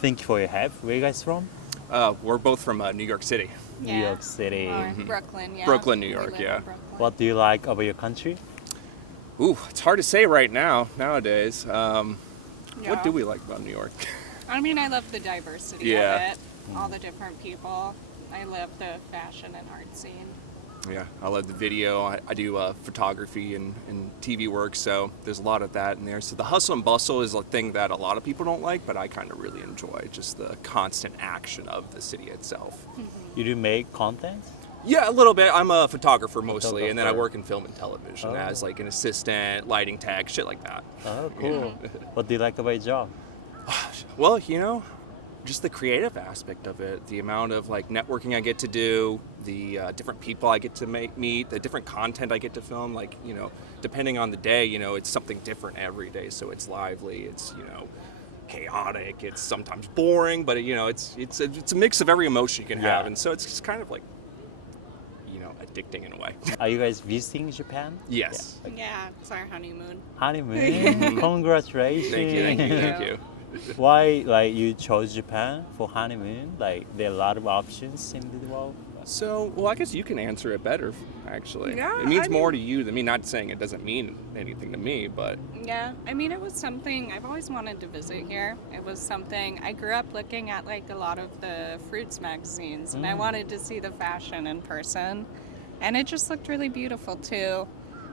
Thank you for your help. Where you guys from? We're both from New York City. New York City. Or Brooklyn, yeah. Brooklyn, New We York, live yeah. in Brooklyn. What do you like about your country? Ooh, it's hard to say right now, nowadays. Yeah. What do we like about New York? I mean, I love the diversity Yeah. of it. All the different people. I love the fashion and art scene. Yeah, I love the video. I do photography and TV work, so there's a lot of that in there. So the hustle and bustle is a thing that a lot of people don't like, but I kind of really enjoy, just the constant action of the city itself. You do make content? Yeah, a little bit. I'm a photographer mostly, and then I Photographer. work in film and television Oh. as like an assistant, lighting tech, shit like that. Oh, cool. What do you like about your job? Well, just the creative aspect of it, the amount of like networking I get to do, the different people I get to meet, the different content I get to film, like, depending on the day, it's something different every day. So it's lively, it's, chaotic, it's sometimes boring, but it's a mix of every emotion you can have. Yeah. And so it's just kind of like, addicting in a way. Are you guys visiting Japan? Yes. Yeah. Yeah, it's our honeymoon. Honeymoon. Congratulations. Thank you. Why you chose Japan for honeymoon? There are a lot of options in the world. So, well, I guess you can answer it better, actually. Yeah, it means I more to you than me. Not saying it doesn't mean anything to me, but Yeah, I mean, it was something I've always wanted to visit here. It was something I grew up looking at, a lot of the fruits magazines, and I wanted to see the fashion in person. And it just looked really beautiful, too.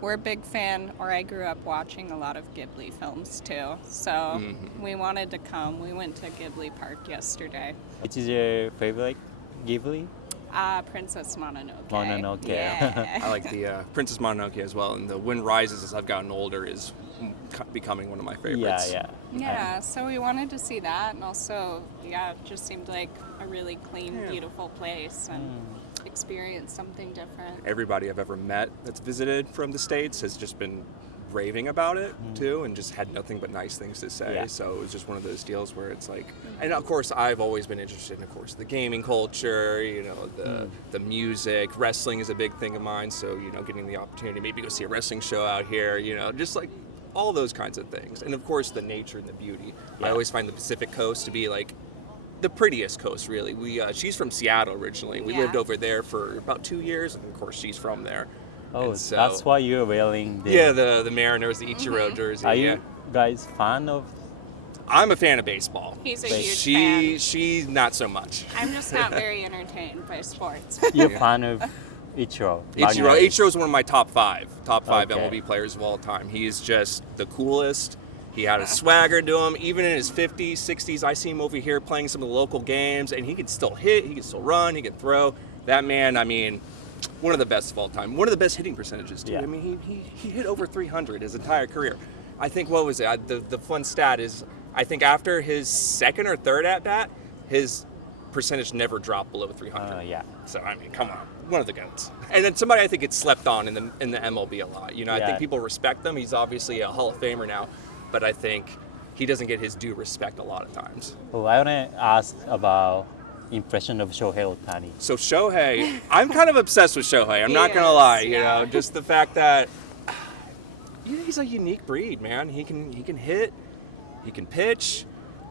We're a big fan, or I grew up watching a lot of Ghibli films, too. So we wanted to come. We went to Ghibli Park yesterday. Which is your favorite Ghibli? Princess Mononoke. Mononoke. Yeah. I like the Princess Mononoke as well. And the Wind Rises, as I've gotten older, is becoming one of my favorites. Yeah, so we wanted to see that, and also, it just seemed like a really clean, beautiful place, and experience something different. Everybody I've ever met that's visited from the States has just been raving about it too, and just had nothing but nice things to say. Yeah. So it was just one of those deals where it's like, and of course I've always been interested in, of course, the gaming culture, the music. Wrestling is a big thing of mine, so getting the opportunity to maybe go see a wrestling show out here, just like all those kinds of things. And of course the nature and the beauty. I Yeah. always find the Pacific Coast to be like the prettiest coast, really. She's from Seattle originally. We Yeah. lived over there for about 2 years, and of course she's from there. Oh, And so- that's why you're wearing the... Yeah, the Mariners, the Ichiro jersey. Are yeah. you guys fan of... I'm a fan of baseball. He's a huge fan. She's not so much. I'm just not very entertained by sports. You're fan of Ichiro? Ichiro's one of my top five Okay. MLB players of all time. He is just the coolest. He had a swagger to him. Even in his 50s, 60s, I see him over here playing some of the local games, and he can still hit, he can still run, he can throw. That man, one of the best of all time. One of the best hitting percentages, too. Yeah. He hit over 300 his entire career. I think, what was it? The fun stat is, I think after his second or third at-bat, his percentage never dropped below 300. Yeah. So, come on. One of the GOATs. And then somebody I think gets slept on in the MLB a lot. I Yeah. think people respect him. He's obviously a Hall of Famer now. But I think he doesn't get his due respect a lot of times. Well, I want to ask about impression of Shohei Ohtani. So Shohei, I'm kind of obsessed with Shohei. I'm not He gonna is, lie. yeah. Just the fact that he's a unique breed, man. He can hit, he can pitch.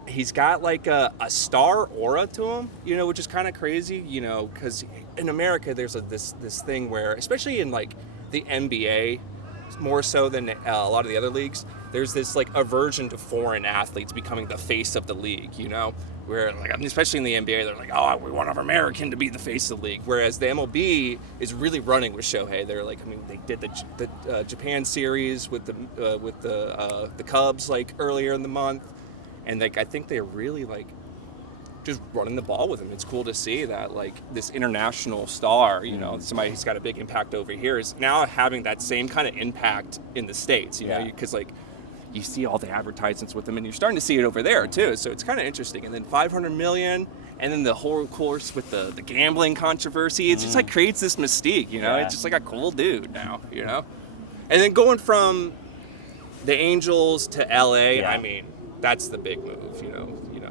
He's got like a star aura to him, which is kind of crazy, because in America there's this thing where, especially in like the NBA, more so than a lot of the other leagues, there's this like aversion to foreign athletes becoming the face of the league, where especially in the NBA, they're like, oh, we want our American to be the face of the league. Whereas the MLB is really running with Shohei. They're like, they did the Japan series with the Cubs like earlier in the month, and I think they're really like just running the ball with him. It's cool to see that this international star, somebody who's got a big impact over here, is now having that same kind of impact in the States, because you see all the advertisements with him, and you're starting to see it over there too. So it's kind of interesting. And then 500 million, and then the whole course with the gambling controversy, it's just creates this mystique, Yeah. It's just like a cool dude now, And then going from the Angels to LA, Yeah. That's the big move,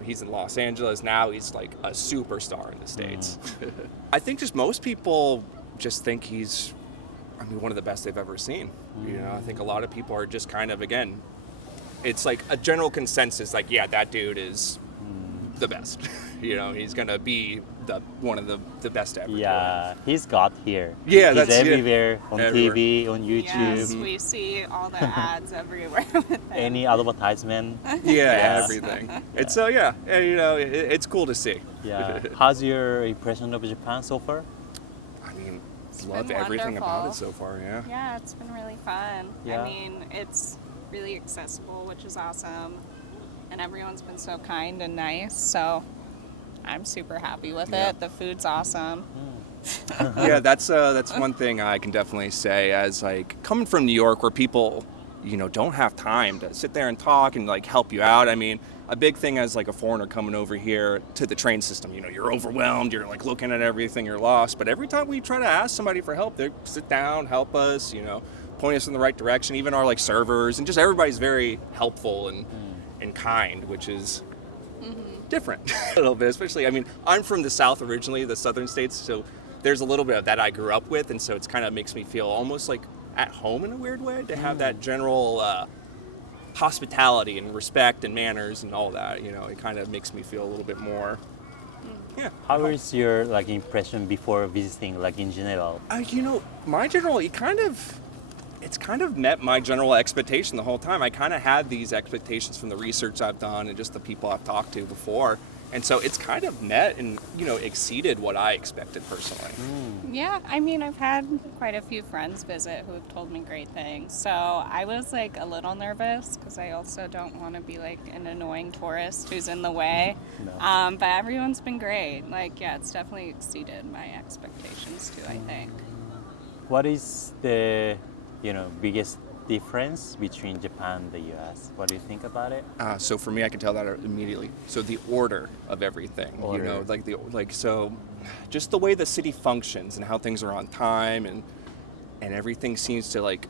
He's in Los Angeles now. He's like a superstar in the States. I think just most people just think he's, one of the best they've ever seen. I think a lot of people are just kind of, again, it's like a general consensus, that dude is the best. He's gonna be one of the best ever. Yeah, he's got here. Yeah, he's that's it. everywhere on Everywhere. TV, on YouTube. Yes, we see all the ads everywhere with him. Any advertisement. Yeah, everything. And so and, it's cool to see. Yeah. How's your impression of Japan so far? I mean, It's love been everything about wonderful. it so far. Yeah. Yeah, it's been really fun. Yeah. I mean, it's really accessible, which is awesome. And everyone's been so kind and nice, so I'm super happy with Yeah. it. The food's awesome. Yeah, that's one thing I can definitely say, as like coming from New York, where people don't have time to sit there and talk and like help you out. I mean, a big thing as like a foreigner coming over here to the train system, you're overwhelmed, you're like looking at everything, you're lost. But every time we try to ask somebody for help, they sit down, help us, point us in the right direction. Even our like servers and just everybody's very helpful and kind, which is different a little bit. Especially, I mean, I'm from the South originally, the southern states, so there's a little bit of that I grew up with, and so it's kind of makes me feel almost like at home in a weird way to have that general hospitality and respect and manners and all that. It kind of makes me feel a little bit more. Yeah. How is your like impression before visiting, like in general? My general, it's kind of met my general expectation the whole time. I kind of had these expectations from the research I've done and just the people I've talked to before. And so it's kind of met and, exceeded what I expected personally. Yeah, I mean, I've had quite a few friends visit who have told me great things. So I was like a little nervous because I also don't want to be like an annoying tourist who's in the way. No. But everyone's been great. Like, yeah, it's definitely exceeded my expectations too, I think. What is the biggest difference between Japan and the US? What do you think about it? So for me, I can tell that immediately. So the order of everything, Order. So just the way the city functions and how things are on time and everything seems to like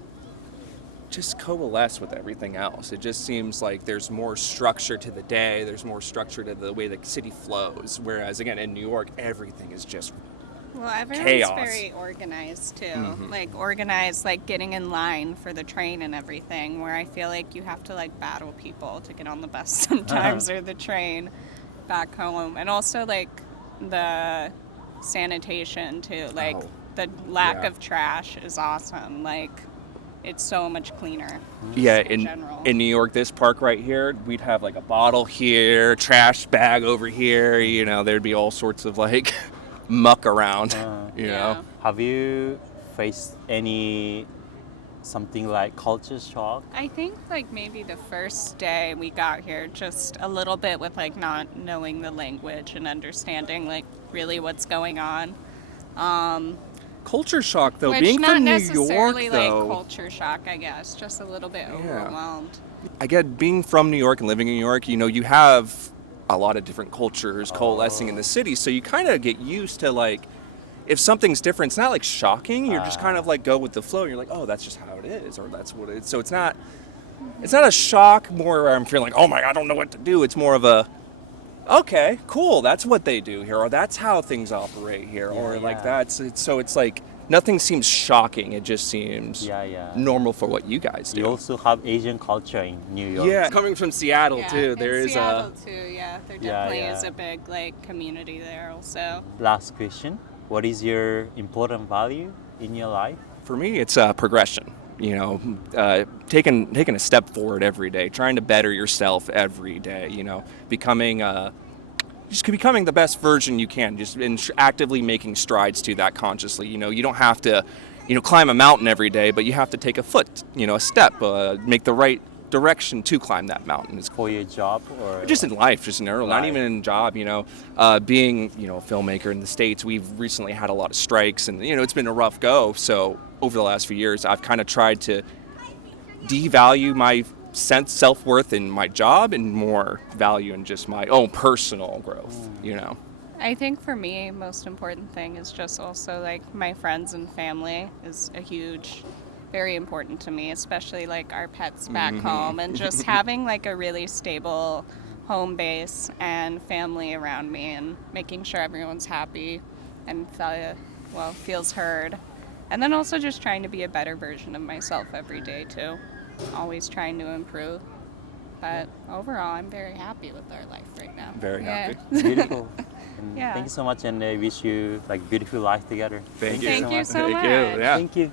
just coalesce with everything else. It just seems like there's more structure to the day. There's more structure to the way the city flows. Whereas again, in New York, everything is just Well, everyone's chaos. very organized too. Like organized, like getting in line for the train and everything. Where I feel like you have to like battle people to get on the bus sometimes or the train back home, and also like the sanitation too. Like the lack yeah. of trash is awesome. Like it's so much cleaner. Yeah, just in general. in New York, this park right here, we'd have like a bottle here, trash bag over here. There'd be all sorts of like muck around. Yeah. Have you faced something like culture shock? I think like maybe the first day we got here, just a little bit with like not knowing the language and understanding like really what's going on. Culture shock, though, Which being not from New York, necessarily though. like culture shock, I guess, just a little bit overwhelmed. I get being from New York and living in New York. You have a lot of different cultures coalescing in the city, so you kind of get used to like if something's different, it's not like shocking. You're just kind of like go with the flow. You're like, oh, that's just how it is, or that's what it is. So it's not a shock more where I'm feeling like, oh my God, I don't know what to do. It's more of a, okay, cool, that's what they do here, or that's how things operate here, or like that's it. So it's like nothing seems shocking. It just seems normal for what you guys do. You also have Asian culture in New York. Yeah, coming from Seattle Yeah, too. in There is Seattle too, yeah. There definitely yeah. is a big like community there also. Last question. What is your important value in your life? For me, it's progression. Taking a step forward every day, trying to better yourself every day. Becoming the best version you can. Just actively making strides to that consciously. You don't have to, climb a mountain every day, but you have to take a step, make the right direction to climb that mountain. It's For your job or just in life, just in general, not even in job. Being a filmmaker in the States, we've recently had a lot of strikes, and it's been a rough go. So over the last few years, I've kind of tried to devalue my self-worth in my job and more value in just my own personal growth. I think for me, most important thing is just also like my friends and family is very important to me, especially like our pets back home, and just having like a really stable home base and family around me, and making sure everyone's happy and feels heard. And then also just trying to be a better version of myself every day too. Always trying to improve. But overall, I'm very happy with our life right now. Very Yeah. happy. Beautiful. And Yeah. Thank you so much, and I wish you like beautiful life together. Thank you. Thank you so Thank much. you. Yeah. Thank you.